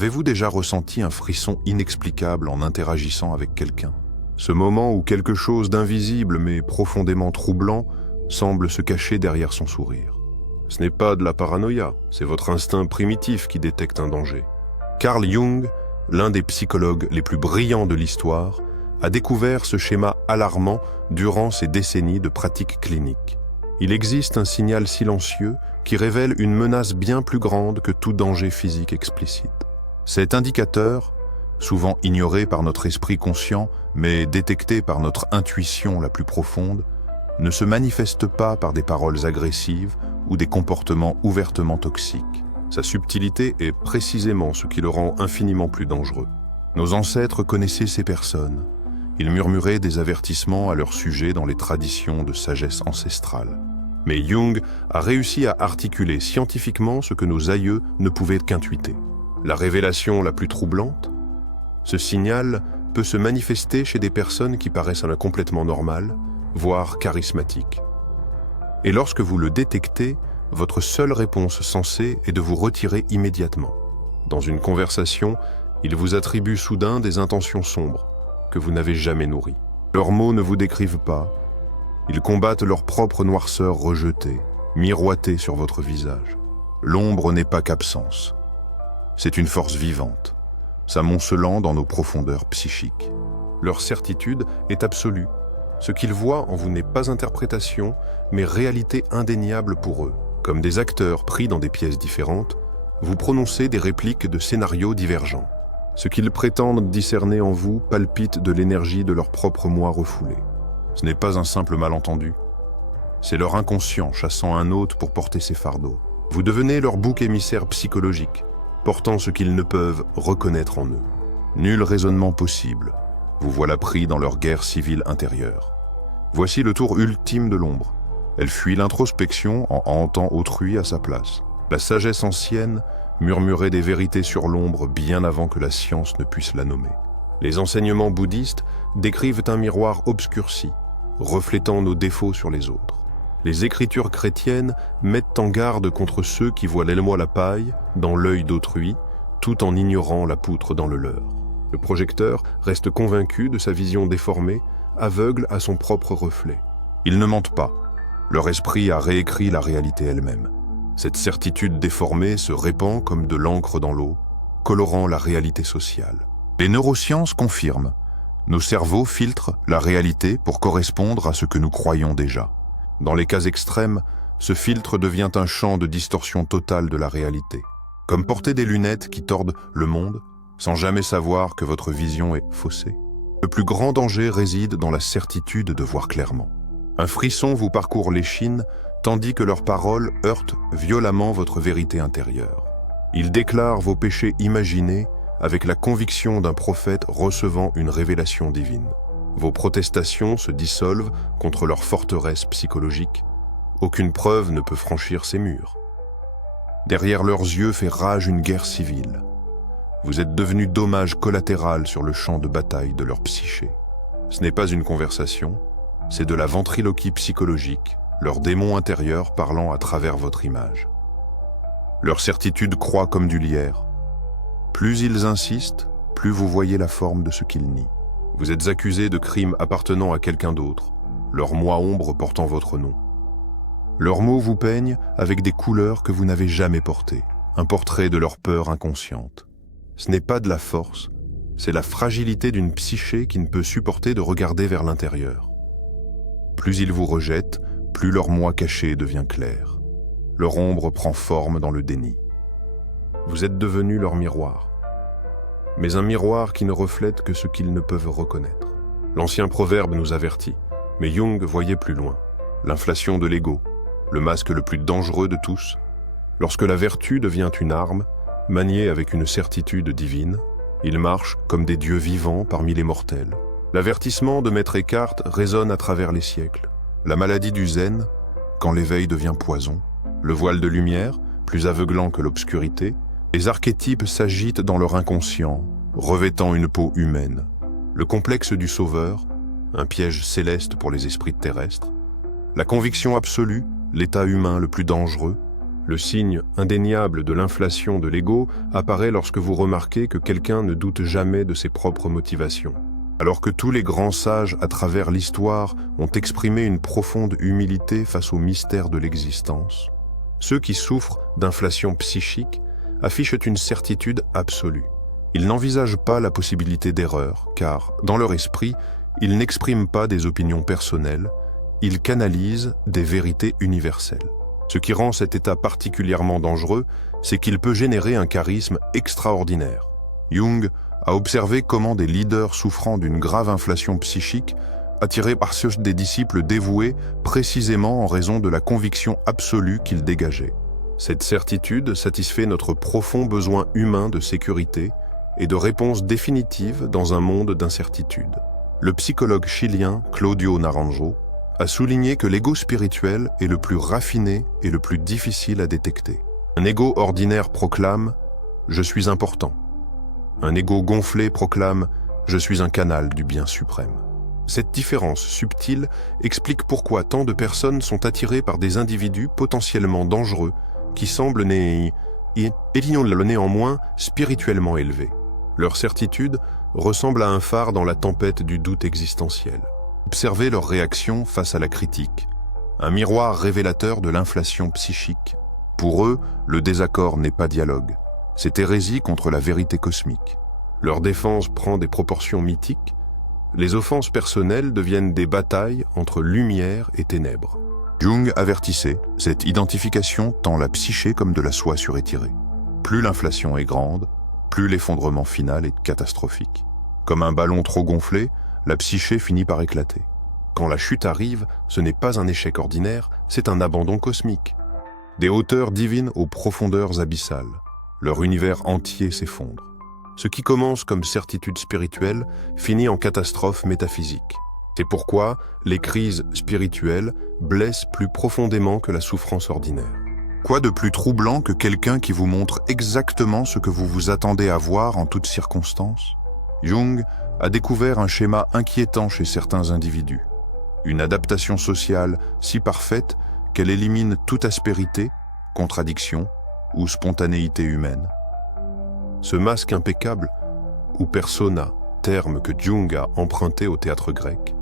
Avez-vous déjà ressenti un frisson inexplicable en interagissant avec quelqu'un? Ce moment où quelque chose d'invisible mais profondément troublant semble se cacher derrière son sourire. Ce n'est pas de la paranoïa, c'est votre instinct primitif qui détecte un danger. Carl Jung, l'un des psychologues les plus brillants de l'histoire, a découvert ce schéma alarmant durant ses décennies de pratique clinique. Il existe un signal silencieux qui révèle une menace bien plus grande que tout danger physique explicite. Cet indicateur, souvent ignoré par notre esprit conscient, mais détecté par notre intuition la plus profonde, ne se manifeste pas par des paroles agressives ou des comportements ouvertement toxiques. Sa subtilité est précisément ce qui le rend infiniment plus dangereux. Nos ancêtres connaissaient ces personnes. Ils murmuraient des avertissements à leur sujet dans les traditions de sagesse ancestrale. Mais Jung a réussi à articuler scientifiquement ce que nos aïeux ne pouvaient qu'intuiter. La révélation la plus troublante? Ce signal peut se manifester chez des personnes qui paraissent complètement normales, voire charismatiques. Et lorsque vous le détectez, votre seule réponse sensée est de vous retirer immédiatement. Dans une conversation, ils vous attribuent soudain des intentions sombres que vous n'avez jamais nourries. Leurs mots ne vous décrivent pas. Ils combattent leur propre noirceur rejetée, miroitée sur votre visage. L'ombre n'est pas qu'absence. C'est une force vivante, s'amoncelant dans nos profondeurs psychiques. Leur certitude est absolue. Ce qu'ils voient en vous n'est pas interprétation, mais réalité indéniable pour eux. Comme des acteurs pris dans des pièces différentes, vous prononcez des répliques de scénarios divergents. Ce qu'ils prétendent discerner en vous palpite de l'énergie de leur propre moi refoulé. Ce n'est pas un simple malentendu. C'est leur inconscient chassant un hôte pour porter ses fardeaux. Vous devenez leur bouc émissaire psychologique, portant ce qu'ils ne peuvent reconnaître en eux. Nul raisonnement possible. Vous voilà pris dans leur guerre civile intérieure. Voici le tour ultime de l'ombre. Elle fuit l'introspection en hantant autrui à sa place. La sagesse ancienne murmurait des vérités sur l'ombre bien avant que la science ne puisse la nommer. Les enseignements bouddhistes décrivent un miroir obscurci, reflétant nos défauts sur les autres. Les écritures chrétiennes mettent en garde contre ceux qui voient l'émoi la paille dans l'œil d'autrui, tout en ignorant la poutre dans le leur. Le projecteur reste convaincu de sa vision déformée, aveugle à son propre reflet. Ils ne mentent pas. Leur esprit a réécrit la réalité elle-même. Cette certitude déformée se répand comme de l'encre dans l'eau, colorant la réalité sociale. Les neurosciences confirment. Nos cerveaux filtrent la réalité pour correspondre à ce que nous croyons déjà. Dans les cas extrêmes, ce filtre devient un champ de distorsion totale de la réalité. Comme porter des lunettes qui tordent le monde, sans jamais savoir que votre vision est faussée. Le plus grand danger réside dans la certitude de voir clairement. Un frisson vous parcourt l'échine, tandis que leurs paroles heurtent violemment votre vérité intérieure. Ils déclarent vos péchés imaginés avec la conviction d'un prophète recevant une révélation divine. Vos protestations se dissolvent contre leur forteresse psychologique. Aucune preuve ne peut franchir ces murs. Derrière leurs yeux fait rage une guerre civile. Vous êtes devenu dommage collatéral sur le champ de bataille de leur psyché. Ce n'est pas une conversation, c'est de la ventriloquie psychologique, leur démon intérieur parlant à travers votre image. Leur certitude croît comme du lierre. Plus ils insistent, plus vous voyez la forme de ce qu'ils nient. Vous êtes accusé de crimes appartenant à quelqu'un d'autre, leur moi ombre portant votre nom. Leurs mots vous peignent avec des couleurs que vous n'avez jamais portées, un portrait de leur peur inconsciente. Ce n'est pas de la force, c'est la fragilité d'une psyché qui ne peut supporter de regarder vers l'intérieur. Plus ils vous rejettent, plus leur moi caché devient clair. Leur ombre prend forme dans le déni. Vous êtes devenu leur miroir. Mais un miroir qui ne reflète que ce qu'ils ne peuvent reconnaître. L'ancien proverbe nous avertit, mais Jung voyait plus loin. L'inflation de l'ego, le masque le plus dangereux de tous. Lorsque la vertu devient une arme, maniée avec une certitude divine, ils marchent comme des dieux vivants parmi les mortels. L'avertissement de Maître Eckhart résonne à travers les siècles. La maladie du zen, quand l'éveil devient poison, le voile de lumière, plus aveuglant que l'obscurité, les archétypes s'agitent dans leur inconscient, revêtant une peau humaine. Le complexe du sauveur, un piège céleste pour les esprits terrestres, la conviction absolue, l'état humain le plus dangereux, Le signe indéniable de l'inflation de l'ego apparaît lorsque vous remarquez que quelqu'un ne doute jamais de ses propres motivations. Alors que tous les grands sages à travers l'histoire ont exprimé une profonde humilité face au mystère de l'existence, ceux qui souffrent d'inflation psychique affichent une certitude absolue. Ils n'envisagent pas la possibilité d'erreur, car, dans leur esprit, ils n'expriment pas des opinions personnelles, ils canalisent des vérités universelles. Ce qui rend cet état particulièrement dangereux, c'est qu'il peut générer un charisme extraordinaire. Jung a observé comment des leaders souffrant d'une grave inflation psychique attiraient par ceux des disciples dévoués précisément en raison de la conviction absolue qu'ils dégageaient. Cette certitude satisfait notre profond besoin humain de sécurité et de réponse définitive dans un monde d'incertitude. Le psychologue chilien Claudio Naranjo a souligné que l'ego spirituel est le plus raffiné et le plus difficile à détecter. Un ego ordinaire proclame « Je suis important ». Un ego gonflé proclame « Je suis un canal du bien suprême ». Cette différence subtile explique pourquoi tant de personnes sont attirées par des individus potentiellement dangereux qui semblent néanmoins spirituellement élevés. Leur certitude ressemble à un phare dans la tempête du doute existentiel. Observez leur réaction face à la critique, un miroir révélateur de l'inflation psychique. Pour eux, le désaccord n'est pas dialogue, c'est hérésie contre la vérité cosmique. Leur défense prend des proportions mythiques, les offenses personnelles deviennent des batailles entre lumière et ténèbres. Jung avertissait, cette identification tend la psyché comme de la soie surétirée. Plus l'inflation est grande, plus l'effondrement final est catastrophique. Comme un ballon trop gonflé, la psyché finit par éclater. Quand la chute arrive, ce n'est pas un échec ordinaire, c'est un abandon cosmique. Des hauteurs divines aux profondeurs abyssales. Leur univers entier s'effondre. Ce qui commence comme certitude spirituelle finit en catastrophe métaphysique. C'est pourquoi les crises spirituelles blessent plus profondément que la souffrance ordinaire. Quoi de plus troublant que quelqu'un qui vous montre exactement ce que vous vous attendez à voir en toutes circonstances? Jung a découvert un schéma inquiétant chez certains individus. Une adaptation sociale si parfaite qu'elle élimine toute aspérité, contradiction ou spontanéité humaine. Ce masque impeccable, ou persona, terme que Jung a emprunté au théâtre grec,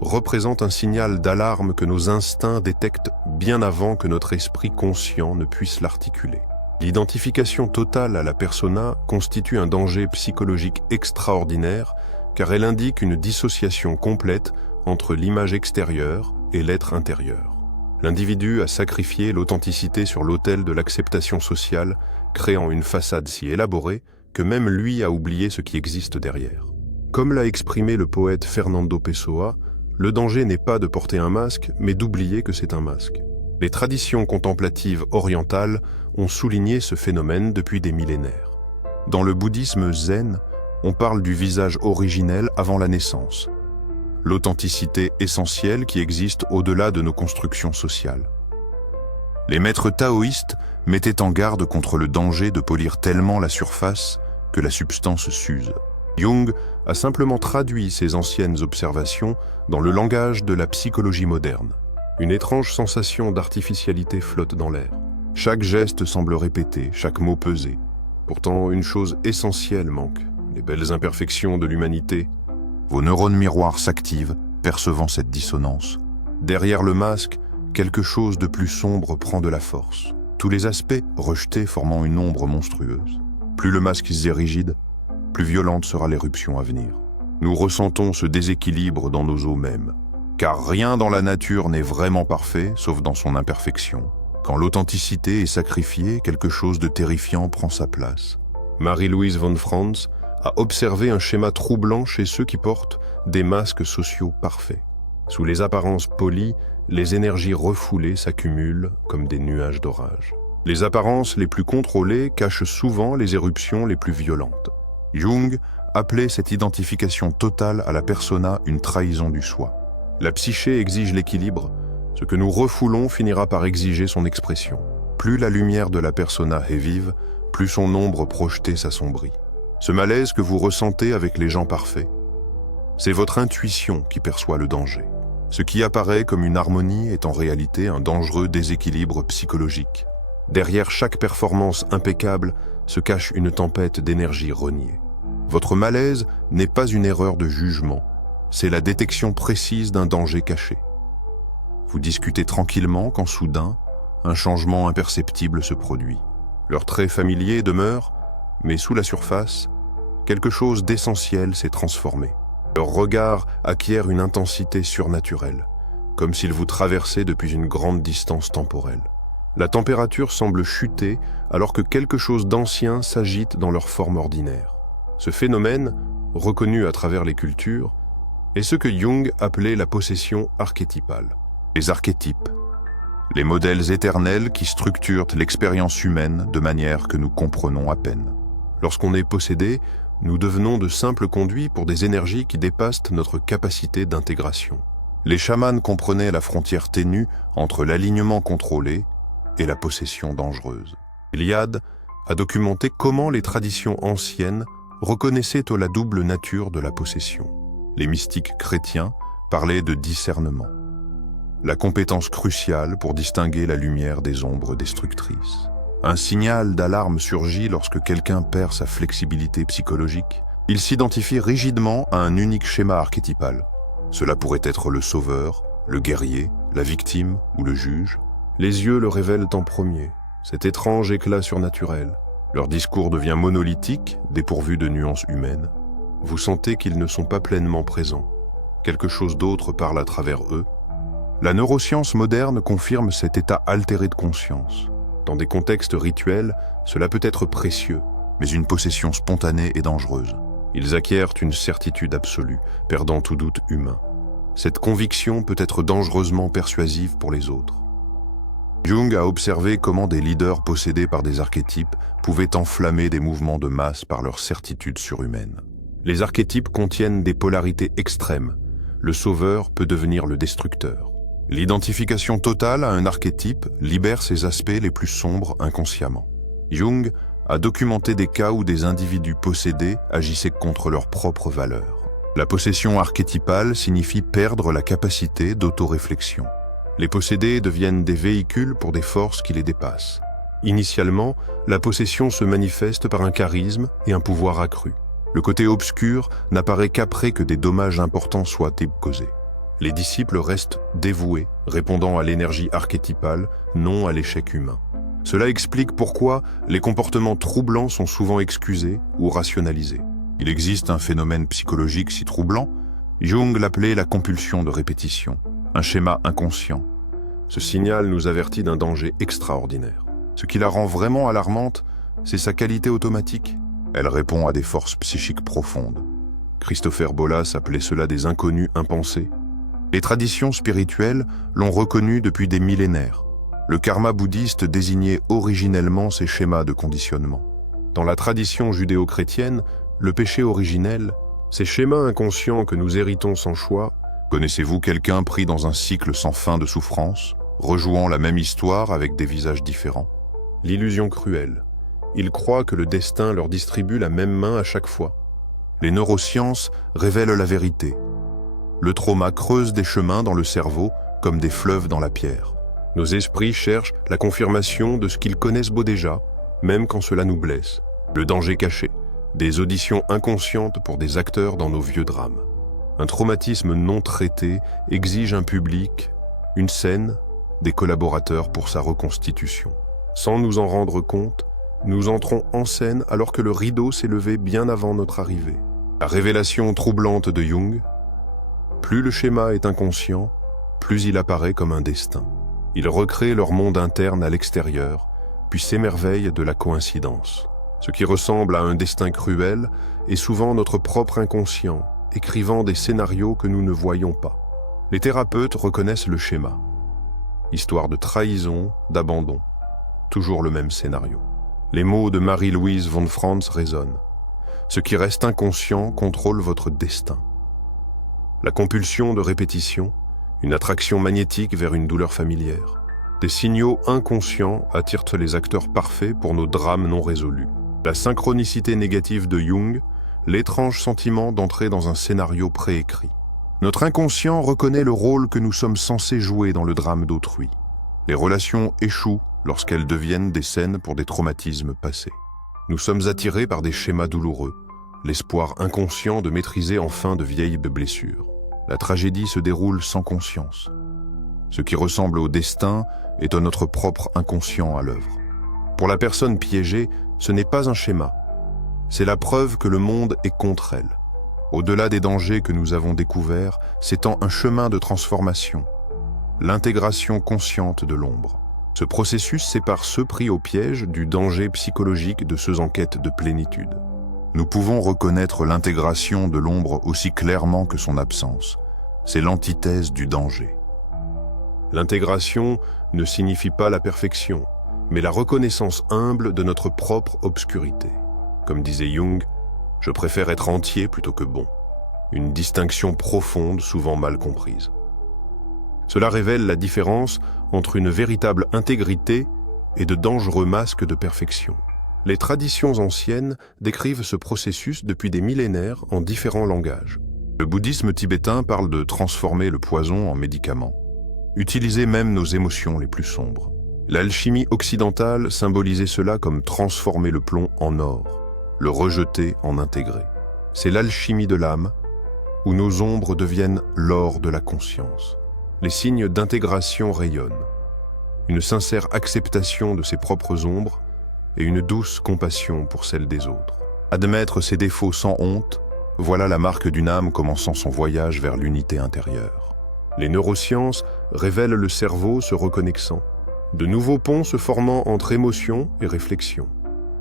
représente un signal d'alarme que nos instincts détectent bien avant que notre esprit conscient ne puisse l'articuler. L'identification totale à la persona constitue un danger psychologique extraordinaire car elle indique une dissociation complète entre l'image extérieure et l'être intérieur. L'individu a sacrifié l'authenticité sur l'autel de l'acceptation sociale, créant une façade si élaborée que même lui a oublié ce qui existe derrière. Comme l'a exprimé le poète Fernando Pessoa, le danger n'est pas de porter un masque, mais d'oublier que c'est un masque. Les traditions contemplatives orientales ont souligné ce phénomène depuis des millénaires. Dans le bouddhisme zen, on parle du visage originel avant la naissance, l'authenticité essentielle qui existe au-delà de nos constructions sociales. Les maîtres taoïstes mettaient en garde contre le danger de polir tellement la surface que la substance s'use. Jung a simplement traduit ces anciennes observations dans le langage de la psychologie moderne. Une étrange sensation d'artificialité flotte dans l'air. Chaque geste semble répété, chaque mot pesé. Pourtant, une chose essentielle manque, les belles imperfections de l'humanité. Vos neurones miroirs s'activent, percevant cette dissonance. Derrière le masque, quelque chose de plus sombre prend de la force. Tous les aspects rejetés formant une ombre monstrueuse. Plus le masque est rigide, plus violente sera l'éruption à venir. Nous ressentons ce déséquilibre dans nos os mêmes. Car rien dans la nature n'est vraiment parfait, sauf dans son imperfection. Quand l'authenticité est sacrifiée, quelque chose de terrifiant prend sa place. Marie-Louise von Franz a observé un schéma troublant chez ceux qui portent des masques sociaux parfaits. Sous les apparences polies, les énergies refoulées s'accumulent comme des nuages d'orage. Les apparences les plus contrôlées cachent souvent les éruptions les plus violentes. Jung appelait cette identification totale à la persona une trahison du soi. La psyché exige l'équilibre, ce que nous refoulons finira par exiger son expression. Plus la lumière de la persona est vive, plus son ombre projetée s'assombrit. Ce malaise que vous ressentez avec les gens parfaits, c'est votre intuition qui perçoit le danger. Ce qui apparaît comme une harmonie est en réalité un dangereux déséquilibre psychologique. Derrière chaque performance impeccable se cache une tempête d'énergie reniée. Votre malaise n'est pas une erreur de jugement, c'est la détection précise d'un danger caché. Vous discutez tranquillement quand soudain, un changement imperceptible se produit. Leurs traits familiers demeurent, mais sous la surface, quelque chose d'essentiel s'est transformé. Leur regard acquiert une intensité surnaturelle, comme s'ils vous traversaient depuis une grande distance temporelle. La température semble chuter alors que quelque chose d'ancien s'agite dans leur forme ordinaire. Ce phénomène, reconnu à travers les cultures, est ce que Jung appelait la possession archétypale. Les archétypes, les modèles éternels qui structurent l'expérience humaine de manière que nous comprenons à peine. Lorsqu'on est possédé, nous devenons de simples conduits pour des énergies qui dépassent notre capacité d'intégration. Les chamans comprenaient la frontière ténue entre l'alignement contrôlé et la possession dangereuse. Eliade a documenté comment les traditions anciennes reconnaissaient la double nature de la possession. Les mystiques chrétiens parlaient de discernement, la compétence cruciale pour distinguer la lumière des ombres destructrices. Un signal d'alarme surgit lorsque quelqu'un perd sa flexibilité psychologique. Il s'identifie rigidement à un unique schéma archétypal. Cela pourrait être le sauveur, le guerrier, la victime ou le juge. Les yeux le révèlent en premier, cet étrange éclat surnaturel. Leur discours devient monolithique, dépourvu de nuances humaines. Vous sentez qu'ils ne sont pas pleinement présents. Quelque chose d'autre parle à travers eux. La neuroscience moderne confirme cet état altéré de conscience. Dans des contextes rituels, cela peut être précieux, mais une possession spontanée est dangereuse. Ils acquièrent une certitude absolue, perdant tout doute humain. Cette conviction peut être dangereusement persuasive pour les autres. Jung a observé comment des leaders possédés par des archétypes pouvaient enflammer des mouvements de masse par leur certitude surhumaine. Les archétypes contiennent des polarités extrêmes. Le sauveur peut devenir le destructeur. L'identification totale à un archétype libère ses aspects les plus sombres inconsciemment. Jung a documenté des cas où des individus possédés agissaient contre leurs propres valeurs. La possession archétypale signifie perdre la capacité d'autoréflexion. Les possédés deviennent des véhicules pour des forces qui les dépassent. Initialement, la possession se manifeste par un charisme et un pouvoir accru. Le côté obscur n'apparaît qu'après que des dommages importants soient causés. Les disciples restent dévoués, répondant à l'énergie archétypale, non à l'échec humain. Cela explique pourquoi les comportements troublants sont souvent excusés ou rationalisés. Il existe un phénomène psychologique si troublant, Jung l'appelait la compulsion de répétition, un schéma inconscient. Ce signal nous avertit d'un danger extraordinaire. Ce qui la rend vraiment alarmante, c'est sa qualité automatique. Elle répond à des forces psychiques profondes. Christopher Bollas appelait cela des inconnus impensés. Les traditions spirituelles l'ont reconnu depuis des millénaires. Le karma bouddhiste désignait originellement ces schémas de conditionnement. Dans la tradition judéo-chrétienne, le péché originel, ces schémas inconscients que nous héritons sans choix, connaissez-vous quelqu'un pris dans un cycle sans fin de souffrance, rejouant la même histoire avec des visages différents? L'illusion cruelle. Ils croient que le destin leur distribue la même main à chaque fois. Les neurosciences révèlent la vérité. Le trauma creuse des chemins dans le cerveau comme des fleuves dans la pierre. Nos esprits cherchent la confirmation de ce qu'ils connaissent beau déjà, même quand cela nous blesse. Le danger caché, des auditions inconscientes pour des acteurs dans nos vieux drames. Un traumatisme non traité exige un public, une scène, des collaborateurs pour sa reconstitution. Sans nous en rendre compte, nous entrons en scène alors que le rideau s'est levé bien avant notre arrivée. La révélation troublante de Jung, plus le schéma est inconscient, plus il apparaît comme un destin. Il recrée leur monde interne à l'extérieur, puis s'émerveille de la coïncidence. Ce qui ressemble à un destin cruel est souvent notre propre inconscient, écrivant des scénarios que nous ne voyons pas. Les thérapeutes reconnaissent le schéma. Histoire de trahison, d'abandon. Toujours le même scénario. Les mots de Marie-Louise von Franz résonnent. Ce qui reste inconscient contrôle votre destin. La compulsion de répétition, une attraction magnétique vers une douleur familière. Des signaux inconscients attirent les acteurs parfaits pour nos drames non résolus. La synchronicité négative de Jung, l'étrange sentiment d'entrer dans un scénario préécrit. Notre inconscient reconnaît le rôle que nous sommes censés jouer dans le drame d'autrui. Les relations échouent lorsqu'elles deviennent des scènes pour des traumatismes passés. Nous sommes attirés par des schémas douloureux, l'espoir inconscient de maîtriser enfin de vieilles blessures. La tragédie se déroule sans conscience. Ce qui ressemble au destin est notre propre inconscient à l'œuvre. Pour la personne piégée, ce n'est pas un schéma. C'est la preuve que le monde est contre elle. Au-delà des dangers que nous avons découverts, s'étend un chemin de transformation, l'intégration consciente de l'ombre. Ce processus sépare ceux pris au piège du danger psychologique de ceux en quête de plénitude. Nous pouvons reconnaître l'intégration de l'ombre aussi clairement que son absence. C'est l'antithèse du danger. L'intégration ne signifie pas la perfection, mais la reconnaissance humble de notre propre obscurité. Comme disait Jung, « Je préfère être entier plutôt que bon », une distinction profonde souvent mal comprise. Cela révèle la différence entre une véritable intégrité et de dangereux masques de perfection. Les traditions anciennes décrivent ce processus depuis des millénaires en différents langages. Le bouddhisme tibétain parle de transformer le poison en médicament, utiliser même nos émotions les plus sombres. L'alchimie occidentale symbolisait cela comme transformer le plomb en or, le rejeter en intégré. C'est l'alchimie de l'âme, où nos ombres deviennent l'or de la conscience. Les signes d'intégration rayonnent. Une sincère acceptation de ses propres ombres et une douce compassion pour celles des autres. Admettre ses défauts sans honte, voilà la marque d'une âme commençant son voyage vers l'unité intérieure. Les neurosciences révèlent le cerveau se reconnexant, de nouveaux ponts se formant entre émotion et réflexion.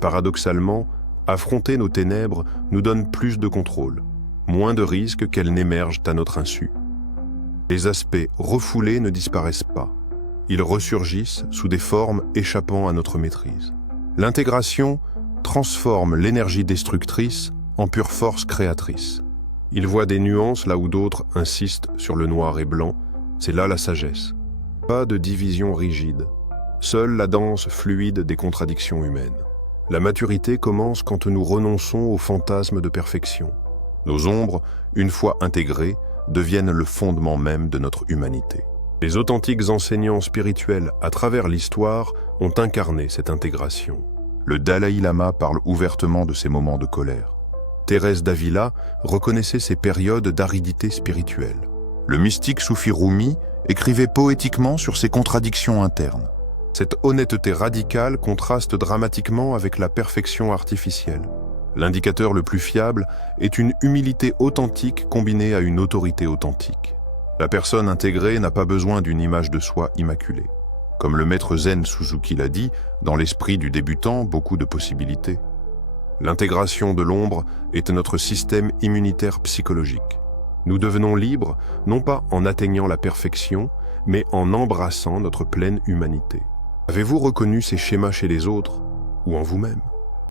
Paradoxalement, affronter nos ténèbres nous donne plus de contrôle, moins de risques qu'elles n'émergent à notre insu. Les aspects refoulés ne disparaissent pas. Ils ressurgissent sous des formes échappant à notre maîtrise. L'intégration transforme l'énergie destructrice en pure force créatrice. Il voit des nuances là où d'autres insistent sur le noir et blanc. C'est là la sagesse. Pas de division rigide. Seule la danse fluide des contradictions humaines. La maturité commence quand nous renonçons au fantasme de perfection. Nos ombres, une fois intégrées, deviennent le fondement même de notre humanité. Les authentiques enseignants spirituels à travers l'histoire ont incarné cette intégration. Le Dalai Lama parle ouvertement de ses moments de colère. Thérèse d'Avila reconnaissait ces périodes d'aridité spirituelle. Le mystique soufi Rumi écrivait poétiquement sur ses contradictions internes. Cette honnêteté radicale contraste dramatiquement avec la perfection artificielle. L'indicateur le plus fiable est une humilité authentique combinée à une autorité authentique. La personne intégrée n'a pas besoin d'une image de soi immaculée. Comme le maître Zen Suzuki l'a dit, dans l'esprit du débutant, beaucoup de possibilités. L'intégration de l'ombre est notre système immunitaire psychologique. Nous devenons libres, non pas en atteignant la perfection, mais en embrassant notre pleine humanité. Avez-vous reconnu ces schémas chez les autres ou en vous-même ?